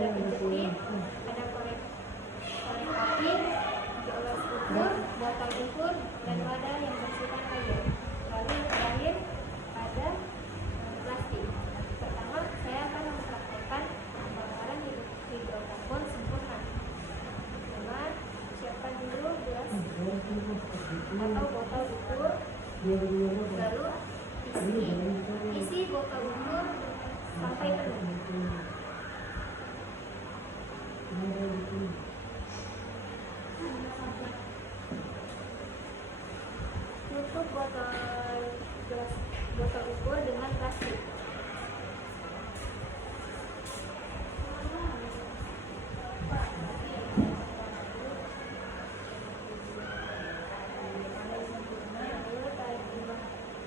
ada penjepit, ada korek api, gelas ukur, botol ukur, dan wadah yang bersihkan air. Lalu yang terakhir ada plastik. Pertama, saya akan mempraktekkan pembakaran hidrokarbon sempurna. Pertama, siapkan dulu gelas atau botol ukur, lalu isi botol ukur sampai penuh. Tutup botol ukur dengan plastik.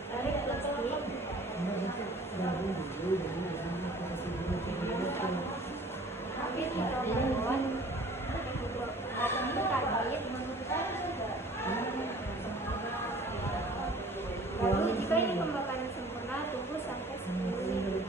Tarik plastik. Ambil hidrokarbon, karbit. Lalu jika ini pembakaran sempurna, tunggu sampai 10 menit.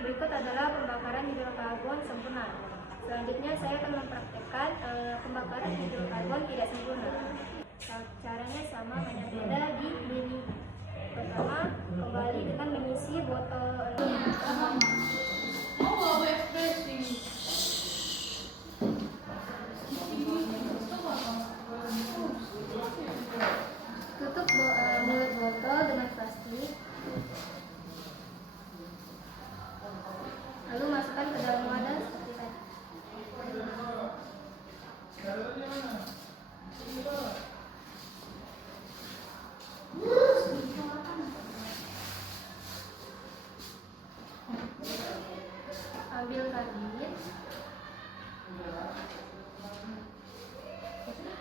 Berikut adalah pembakaran hidrokarbon sempurna. Selanjutnya saya akan mempraktekkan pembakaran hidrokarbon tidak sempurna. Caranya sama, hanya beda di menu. Pertama, kembali dengan mengisi botol. Tutup mulut botol dengan plastik. Lalu masukkan ke dalam wadah seperti tadi. Ambil karbit.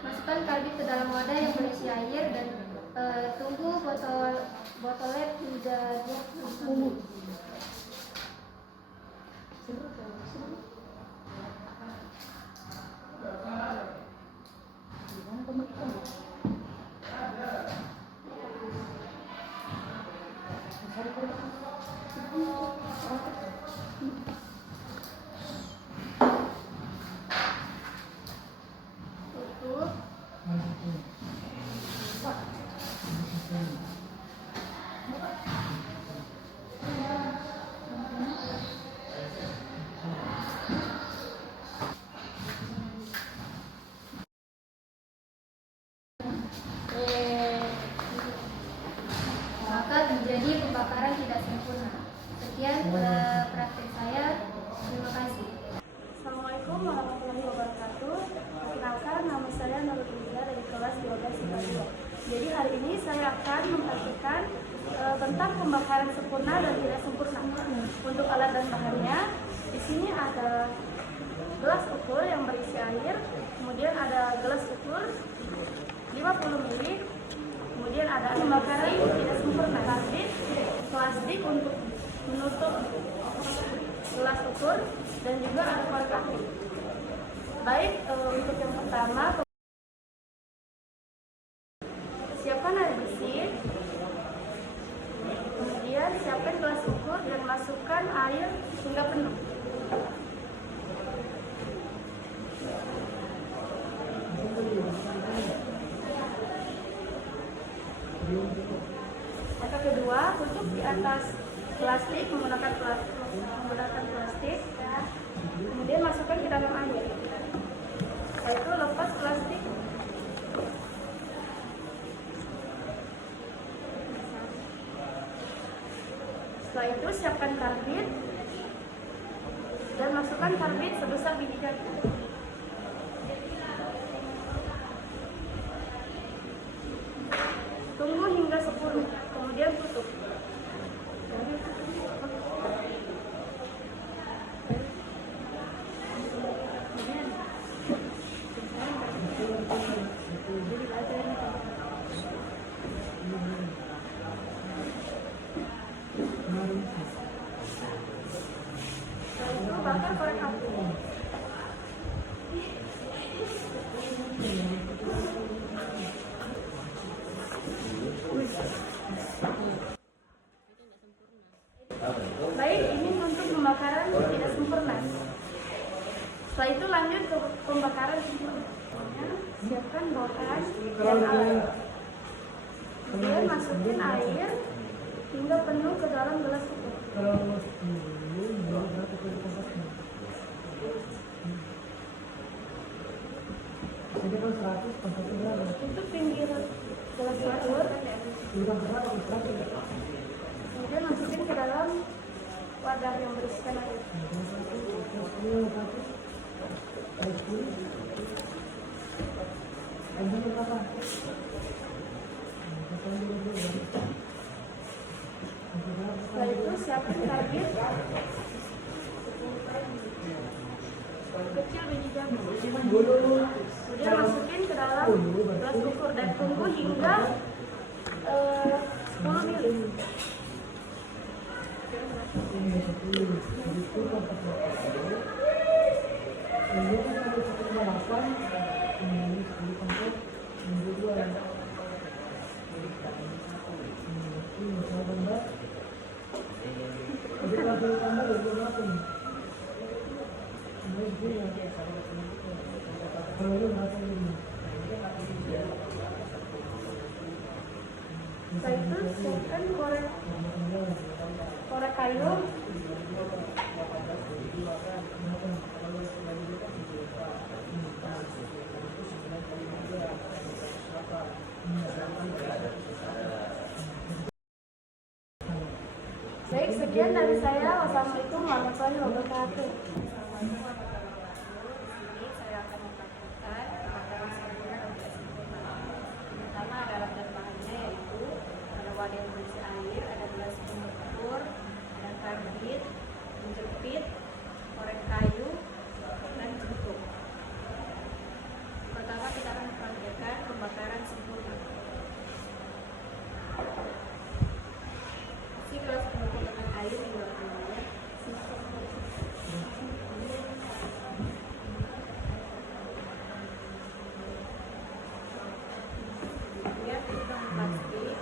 Masukkan karbit ke dalam wadah yang berisi air dan tunggu botolnya hingga dia penuh. Maka menjadi pembakaran tidak sempurna. Sekian praktek saya. Terima kasih. Assalamualaikum warahmatullahi wabarakatuh. Perkenalkan, nama saya Nurul Ida dari kelas 12 IPA 2. Jadi hari ini saya akan mempraktikkan tentang pembakaran sempurna dan tidak sempurna. Untuk alat dan bahannya, di sini ada gelas ukur yang berisi air, kemudian ada gelas ukur 50 ml, kemudian ada pembakaran tidak sempurna, karbit, plastik untuk menutup gelas ukur, dan juga ada korek api. Baik, untuk yang pertama, siapkan air bersih, kemudian siapkan gelas ukur dan masukkan air hingga penuh. Langkah kedua, tutup di atas plastik menggunakan plastik, kemudian masukkan ke dalam air. Setelah itu lepas plastik. Setelah itu siapkan karbit dan masukkan karbit sebesar biji jari. Tunggu hingga 10, kemudian tutup. Setelah itu lanjut ke pembakaran sempurna. Siapkan bahan dan alat. Kemudian masukin air hingga penuh ke dalam gelas ukur. Tutup pinggir gelas ukur. Kemudian masukin ke dalam wadah yang berisikan air. Setelah itu siapkan karbit kecil biji jambu. Kemudian masukin ke dalam gelas ukur dan tunggu hingga 10 ml. Setelah itu siapkan korek kayu. Baik, sekian dari saya. Wassalamualaikum warahmatullahi wabarakatuh. Saya akan mempraktikkan pembakaran sempurna dan tidak sempurna. Pertama ada alat dan bahannya, yaitu ada wadah yang berisi air, ada gelas pengukur, ada karbit, penjepit, korek kayu, dan tutup. Pertama kita akan mempraktikkan pembakaran sempurna. Isi gelas pengukur dengan air di bawah tengahnya. Kemudian tutup plastik.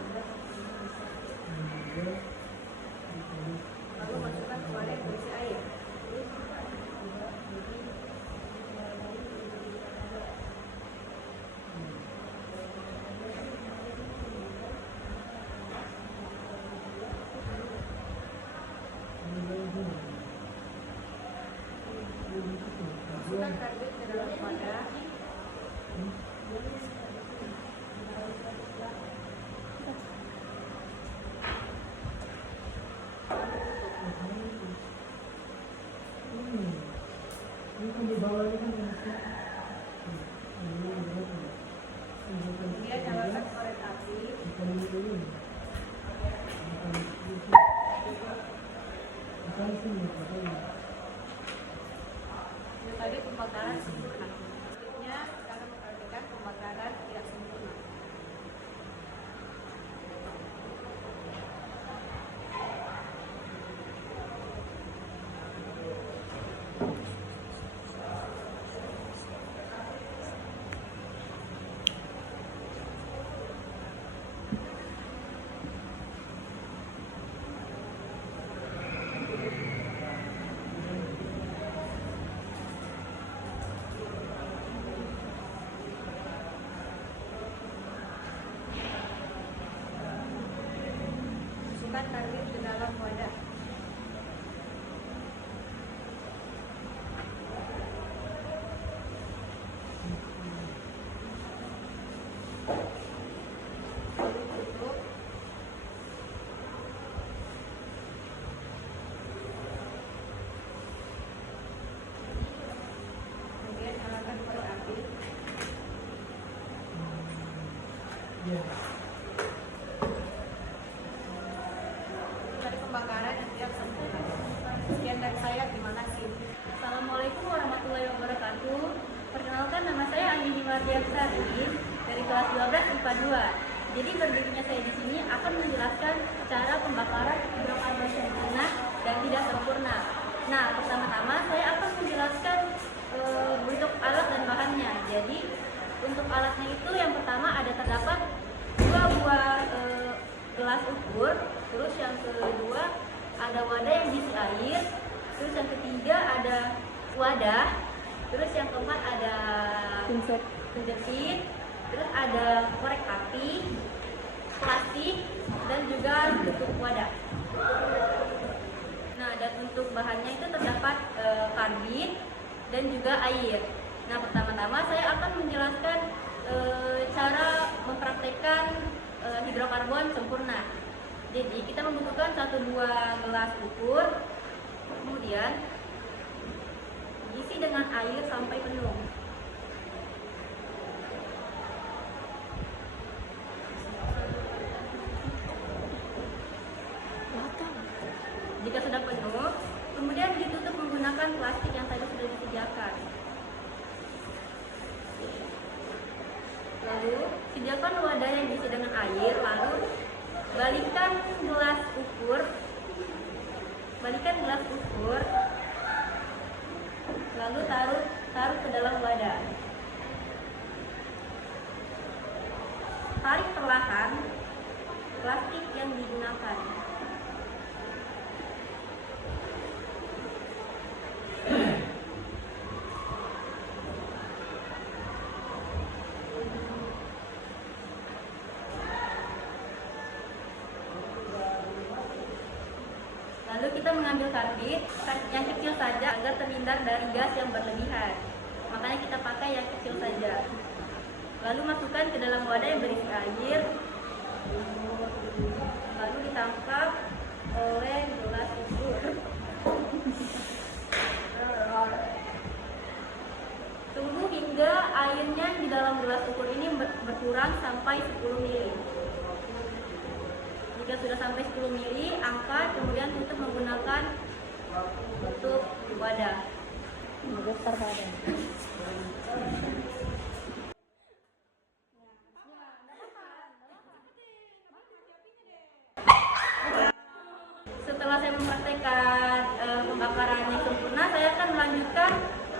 Lalu masukkan ke wadah yang berisi air. Masukkan karbit ke dalam wadah. Kemudian nyalakan korek api. Itu tadi pembakaran sempurna. Selanjutnya kita akan mempraktikkan pembakaran tidak sempurna. Masukkan karbit ke dalam wadah. Tutup. Kemudian nyalakan korek api. Dari pembakaran yang tidak sempurna. Sekian dari saya, terima kasih. Assalamualaikum warahmatullahi wabarakatuh. Perkenalkan, nama saya Andi Mardiansari dari kelas 12 IPA 2. Jadi berdirinya saya di sini akan menjelaskan cara pembakaran hidrokarboner sempurna dan tidak sempurna. Nah, pertama-tama saya akan menjelaskan bentuk alat dan bahannya. Jadi untuk alatnya itu yang pertama ada terdapat 2 buah gelas ukur, terus yang kedua ada wadah yang diisi air, terus yang ketiga ada wadah, Terus yang keempat ada Pinset. penjepit, terus ada korek api, plastik, dan juga tutup wadah. Nah, dan untuk bahannya itu terdapat karbit dan juga air. Nah, pertama-tama saya akan menjelaskan cara mempraktekkan hidrokarbon sempurna. Jadi kita membutuhkan 1-2 gelas ukur, kemudian diisi dengan air sampai penuh. Jika sudah penuh, kemudian ditutup menggunakan plastik yang tadi sudah disediakan. Lalu, sediakan wadah yang diisi dengan air, lalu balikkan gelas ukur, lalu taruh ke dalam wadah. Tarik perlahan plastik yang digunakan. Lalu kita mengambil karbit yang kecil saja agar terhindar dari gas yang berlebihan. Makanya kita pakai yang kecil saja. Lalu masukkan ke dalam wadah yang berisi air. Lalu ditangkap oleh gelas ukur. Tunggu hingga airnya di dalam gelas ukur ini berkurang sampai 10 ml. Jika sudah sampai 10 ml, angkat, kemudian tutup menggunakan tutup wadah. Setelah saya mempraktekkan pembakaran yang sempurna, saya akan melanjutkan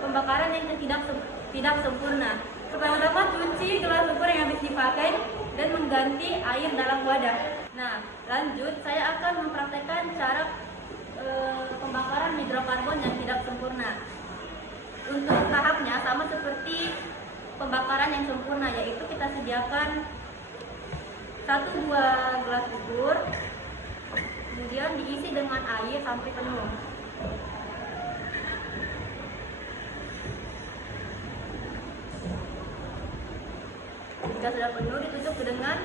pembakaran yang tidak sempurna. Pertama-tama cuci gelas ukur yang habis dipakai dan mengganti air dalam wadah. Nah, lanjut saya akan mempraktekkan cara pembakaran hidrokarbon yang tidak sempurna. Untuk tahapnya sama seperti pembakaran yang sempurna, yaitu kita sediakan 1-2 gelas ukur, kemudian diisi dengan air sampai penuh. Jika sudah penuh, ditutup dengan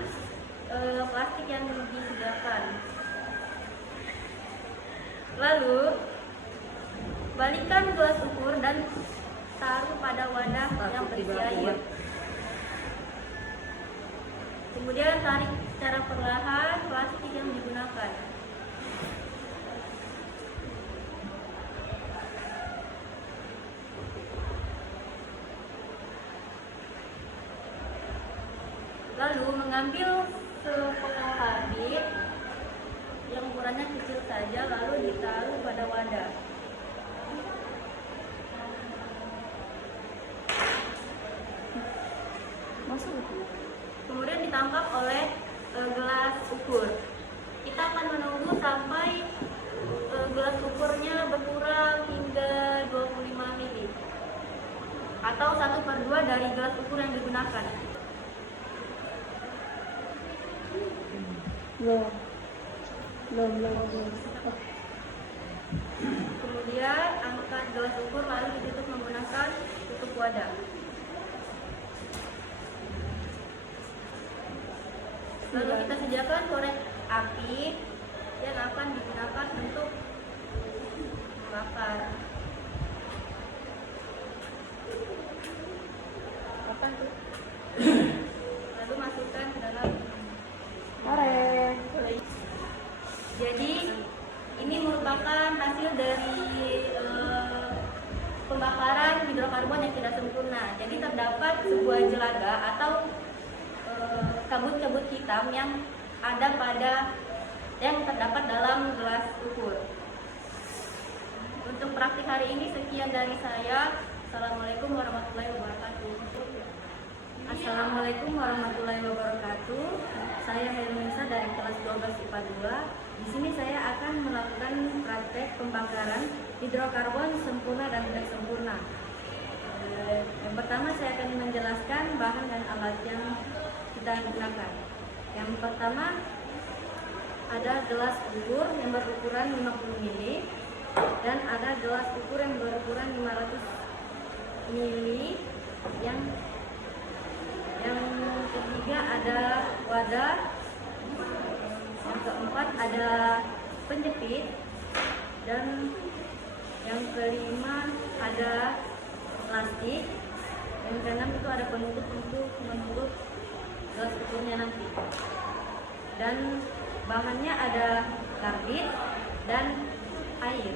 plastik yang disediakan. Lalu balikkan gelas ukur dan taruh pada wadah yang berisi air. Kemudian tarik secara perlahan plastik yang digunakan. Lalu mengambil sepotong karbit yang ukurannya kecil saja, lalu ditaruh pada wadah. Kemudian ditangkap oleh gelas ukur. Kita akan menunggu sampai gelas ukurnya berkurang hingga 25 ml atau 1/2 dari gelas ukur yang digunakan. Belum. Kemudian angkat gelas ukur lalu ditutup menggunakan tutup wadah. Lalu kita sediakan korek api yang akan digunakan untuk bakar. Lalu masukkan ke dalam. Jadi ini merupakan hasil dari pembakaran hidrokarbon yang tidak sempurna. Jadi terdapat sebuah jelaga atau kabut-kabut hitam yang terdapat dalam gelas ukur. Untuk praktik hari ini sekian dari saya. Assalamualaikum warahmatullahi wabarakatuh. Assalamualaikum warahmatullahi wabarakatuh. Saya Helmisa dari kelas 12 IPA 2. Di sini saya akan melakukan praktek pembakaran hidrokarbon sempurna dan tidak sempurna. kalian gunakan. Yang pertama ada gelas ukur yang berukuran 50 ml dan ada gelas ukur yang berukuran 500 ml. Yang ketiga ada wadah. Yang keempat ada penjepit, dan yang kelima ada plastik. Yang keenam itu ada penutup untuk menutup gelas ukurnya nanti. Dan bahannya ada karbit dan air.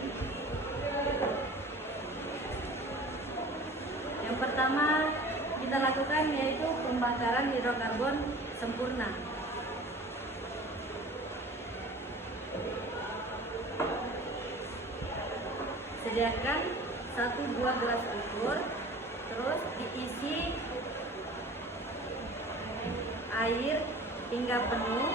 Yang pertama kita lakukan yaitu pembakaran hidrokarbon sempurna. Sediakan 1-2 gelas ukur, terus diisi air hingga penuh.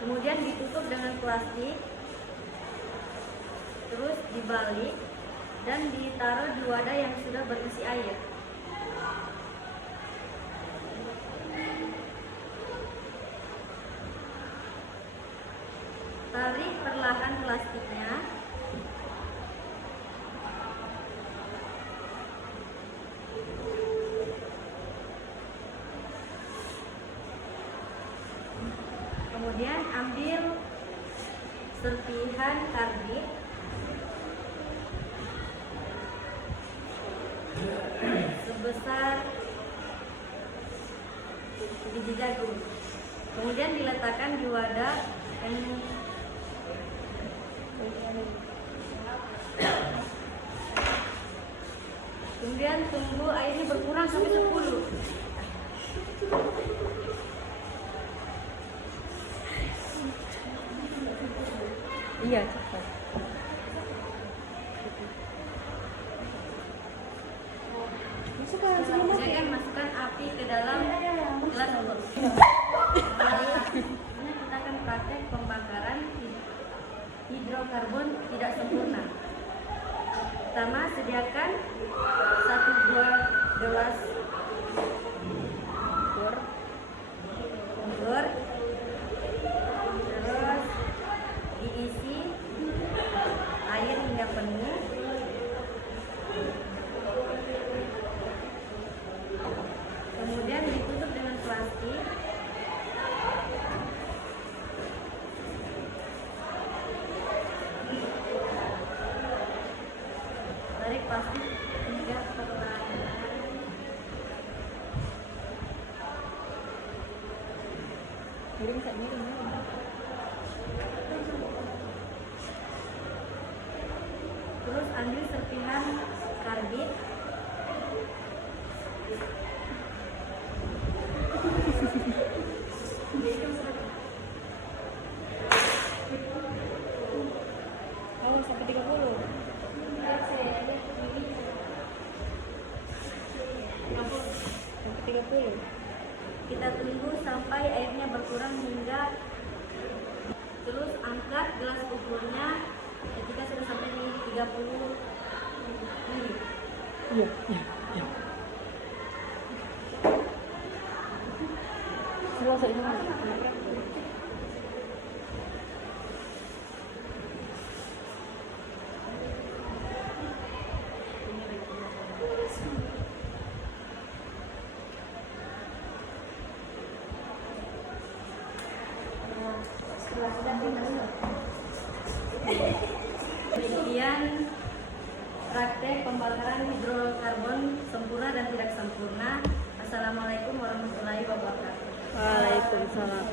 Kemudian ditutup dengan plastik, terus dibalik dan ditaruh di wadah yang sudah berisi air. Tarik perlahan plastiknya. Kemudian ambil serpihan karbit, sebesar biji jagung. Kemudian diletakkan di wadah yang kemudian tunggu airnya berkurang sampai 10. Iya, cepat. Kemudian masukkan api ke dalam gelas ukur. Selanjutnya kita akan praktek pembakaran hidrokarbon tidak sempurna. Pertama, sediakan 1-2 gelas ukur, terus diisi air hingga penuh. Kemudian ditutup dengan plastik. Tarik plastik hingga perlahan. Miring tak miring. Terus ambil serpihan karbit. Oh, sampai 30. Sampai 30. Kita tunggu sampai airnya berkurang hingga, terus angkat gelas ukurnya ketika sudah sampai di 30 menit. Iya, iya, iya. Selesai ini. Demikian praktek pembakaran hidrokarbon sempurna dan tidak sempurna. Assalamualaikum warahmatullahi wabarakatuh. Waalaikumsalam.